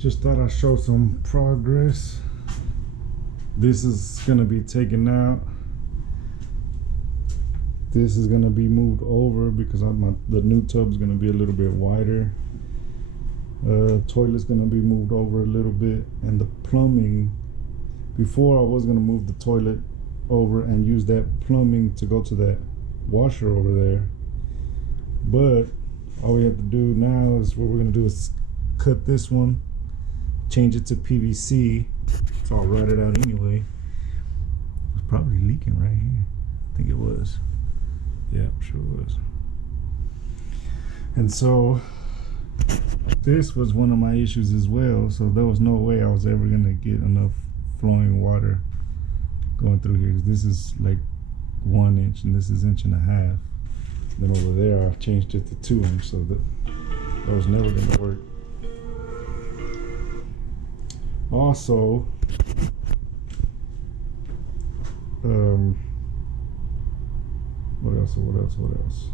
Just thought I'd show some progress. This is gonna be taken out. This is gonna be moved over because the new tub's gonna be a little bit wider. Toilet's gonna be moved over a little bit, and the plumbing. Before I was gonna move the toilet over and use that plumbing to go to that washer over there, but all we have to do now is what we're gonna do is cut this one, change it to PVC. It's all rotted out anyway. It's probably leaking right here. I think it was. Yeah, I'm sure it was. And so this was one of my issues as well. So there was no way I was ever gonna get enough flowing water going through here. This is like 1 inch and this is 1.5 inches. Then over there I changed it to 2 inch, so that was never gonna work. Also, what else?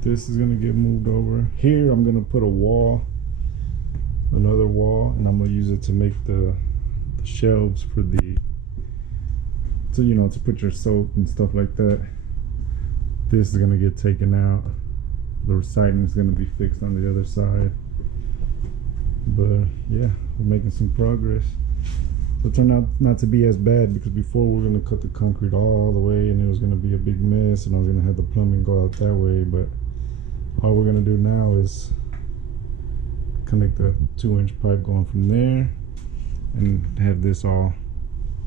This is gonna get moved over. Here I'm gonna put a wall, another wall, and I'm gonna use it to make the shelves for to put your soap and stuff like that. This is gonna get taken out. The siding is gonna be fixed on the other side. But yeah, we're making some progress. So it turned out not to be as bad, because before we were gonna cut the concrete all the way and it was gonna be a big mess and I was gonna have the plumbing go out that way. But all we're gonna do now is connect the 2-inch pipe going from there and have this all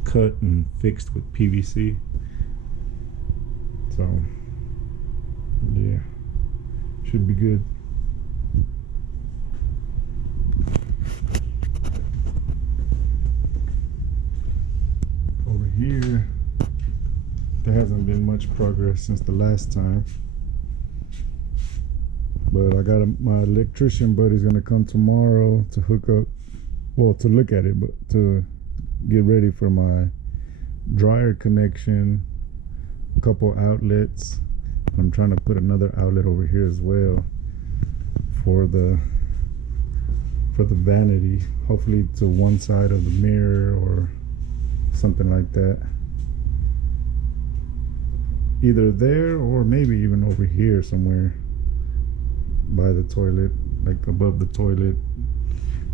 cut and fixed with PVC. So yeah, should be good. Over here, there hasn't been much progress since the last time, but I got my electrician buddy's gonna come tomorrow to hook up, well, to look at it, but to get ready for my dryer connection, a couple outlets. I'm trying to put another outlet over here as well for the vanity, hopefully to one side of the mirror or something like that, either there or maybe even over here somewhere by the toilet, like above the toilet,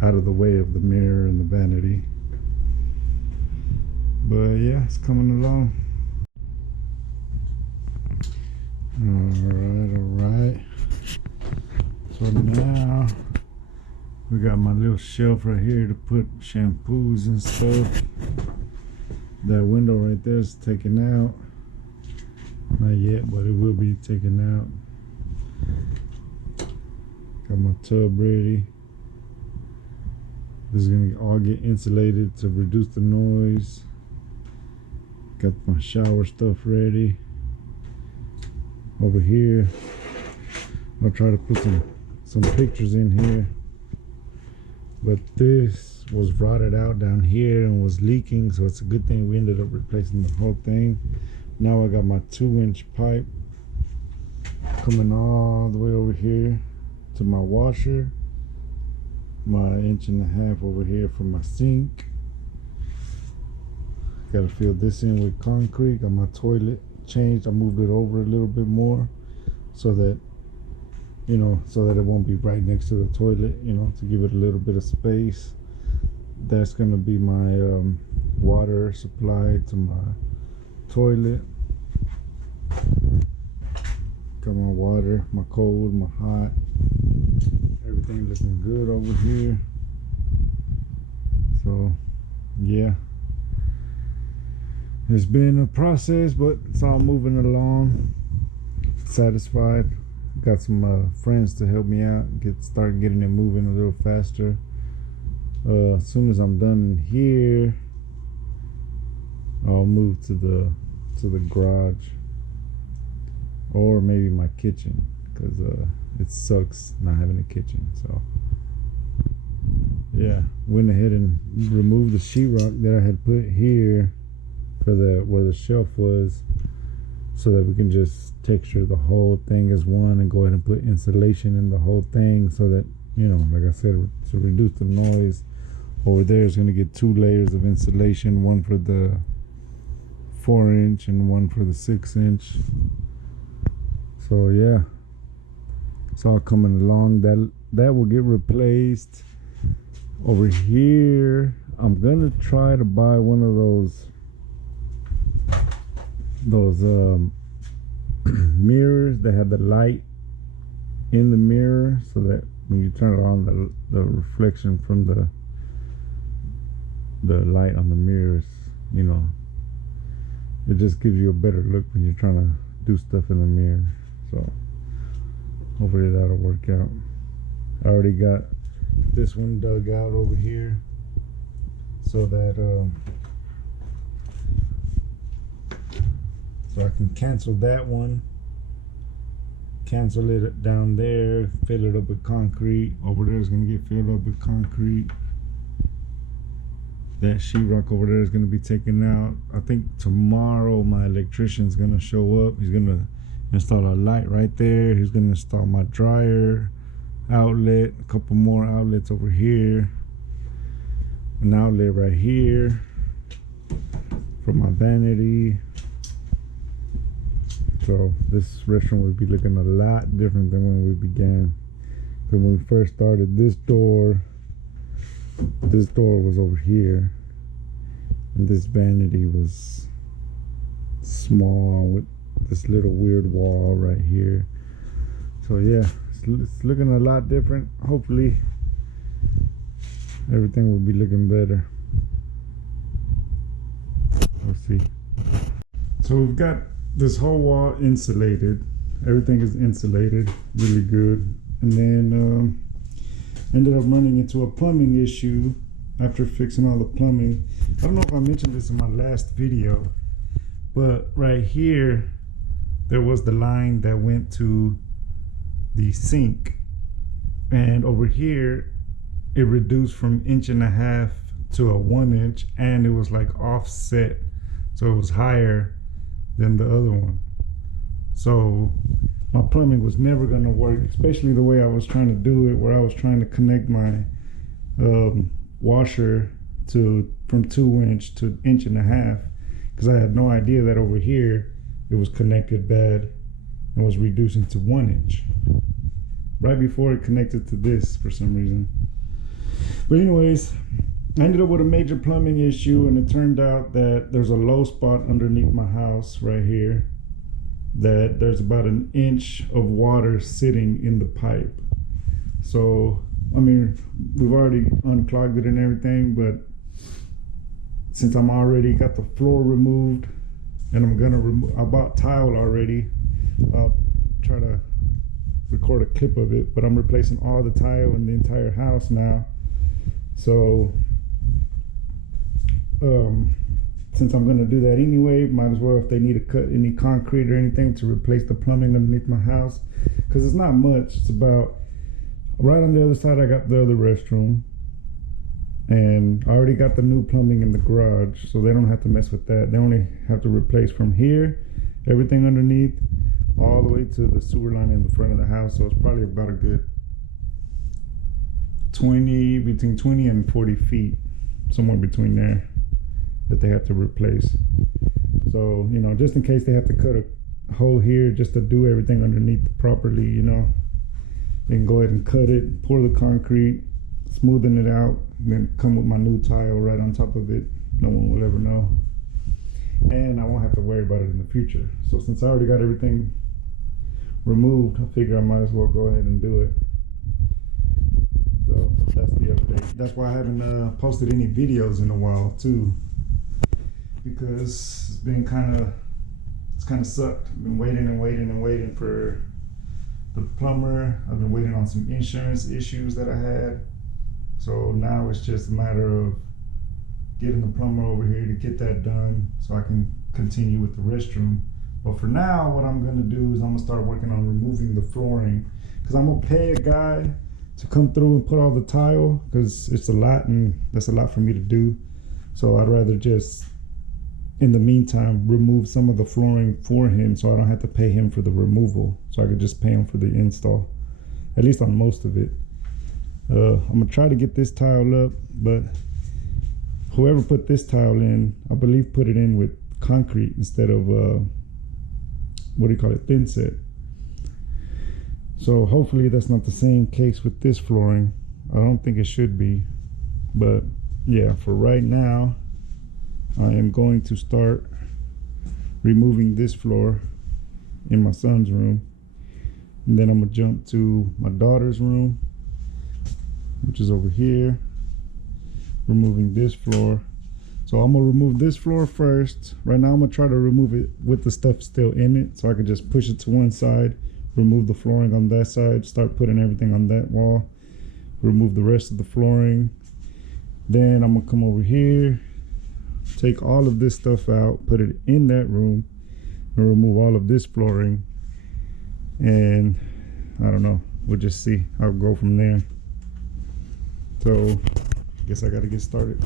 out of the way of the mirror and the vanity. But yeah, it's coming along. All right. So now we got my little shelf right here to put shampoos and stuff. That window right there is taken out. Not yet, but it will be taken out. Got my tub ready. This is gonna all get insulated to reduce the noise. Got my shower stuff ready. Over here, I'll try to put some pictures in here. But this was rotted out down here and was leaking, so it's a good thing we ended up replacing the whole thing. Now I got my 2-inch pipe coming all the way over here to my washer, my 1.5 inches over here for my sink. Got to fill this in with concrete. Got my toilet changed. I moved it over a little bit more so that it won't be right next to the toilet, to give it a little bit of space. That's gonna be my water supply to my toilet. Got my water, my cold, my hot, everything looking good over here. So yeah, it's been a process, but it's all moving along. Satisfied. Got some friends to help me out, start getting it moving a little faster. As soon as I'm done here, I'll move to the garage, or maybe my kitchen, because it sucks not having a kitchen. So yeah, went ahead and removed the sheetrock that I had put here for where the shelf was, so that we can just texture the whole thing as one and go ahead and put insulation in the whole thing, so that, you know, like I said, to reduce the noise. Over there is going to get 2 layers of insulation, one for the 4-inch and one for the 6-inch. So yeah, it's all coming along. That will get replaced. Over here, I'm gonna try to buy one of those mirrors that have the light in the mirror, so that when you turn it on, the reflection from the light on the mirrors, you know, it just gives you a better look when you're trying to do stuff in the mirror. So hopefully that'll work out. I already got this one dug out over here, so that so I can cancel that one, cancel it down there, fill it up with concrete. Over there is going to get filled up with concrete. That sheetrock over there is going to be taken out. I think tomorrow my electrician's going to show up. He's going to install a light right there. He's going to install my dryer outlet, a couple more outlets over here, an outlet right here for my vanity. So this restroom will be looking a lot different than when we began. Because when we first started, this door was over here, and this vanity was small with this little weird wall right here. So yeah, it's looking a lot different. Hopefully everything will be looking better. We'll see. So we've got this whole wall insulated. Everything is insulated really good. And then ended up running into a plumbing issue after fixing all the plumbing. I don't know if I mentioned this in my last video, but right here there was the line that went to the sink, and over here it reduced from 1.5 inches to a 1 inch, and it was like offset, so it was higher than the other one. So my plumbing was never going to work, especially the way I was trying to do it, where I was trying to connect my washer from 2 inch to 1.5 inches, because I had no idea that over here it was connected bad and was reducing to 1 inch right before it connected to this for some reason. But anyways, I ended up with a major plumbing issue, and it turned out that there's a low spot underneath my house right here, that there's about 1 inch of water sitting in the pipe. So I mean, we've already unclogged it and everything, but since I'm already got the floor removed, and I'm gonna I bought tile already. I'll try to record a clip of it, but I'm replacing all the tile in the entire house now. So since I'm gonna do that anyway, might as well, if they need to cut any concrete or anything to replace the plumbing underneath my house, because it's not much. It's about right on the other side. I got the other restroom, and I already got the new plumbing in the garage, so they don't have to mess with that. They only have to replace from here, everything underneath, all the way to the sewer line in the front of the house. So it's probably about a good between 20 and 40 feet, somewhere between there, that they have to replace. So, you know, just in case they have to cut a hole here just to do everything underneath properly, you know, they can go ahead and cut it, pour the concrete, smoothing it out, and then come with my new tile right on top of it. No one will ever know, and I won't have to worry about it in the future. So since I already got everything removed, I figure I might as well go ahead and do it. So that's the update. That's why I haven't posted any videos in a while too, because it's been kind of sucked. I've been waiting for the plumber. I've been waiting on some insurance issues that I had. So now it's just a matter of getting the plumber over here to get that done so I can continue with the restroom. But for now, what I'm gonna do is I'm gonna start working on removing the flooring, because I'm gonna pay a guy to come through and put all the tile, because it's a lot, and that's a lot for me to do. So I'd rather just in the meantime remove some of the flooring for him, so I don't have to pay him for the removal, so I could just pay him for the install, at least on most of it. I'm gonna try to get this tile up, but whoever put this tile in, I believe put it in with concrete instead of what do you call it, thin set. So hopefully that's not the same case with this flooring. I don't think it should be, but yeah, for right now I am going to start removing this floor in my son's room, and then I'm gonna jump to my daughter's room, which is over here, removing this floor. So I'm gonna remove this floor first. Right now I'm gonna try to remove it with the stuff still in it, so I could just push it to one side, remove the flooring on that side, start putting everything on that wall, remove the rest of the flooring. Then I'm gonna come over here, take all of this stuff out, put it in that room, and remove all of this flooring. And I don't know, we'll just see. I'll go from there. So I guess I gotta get started.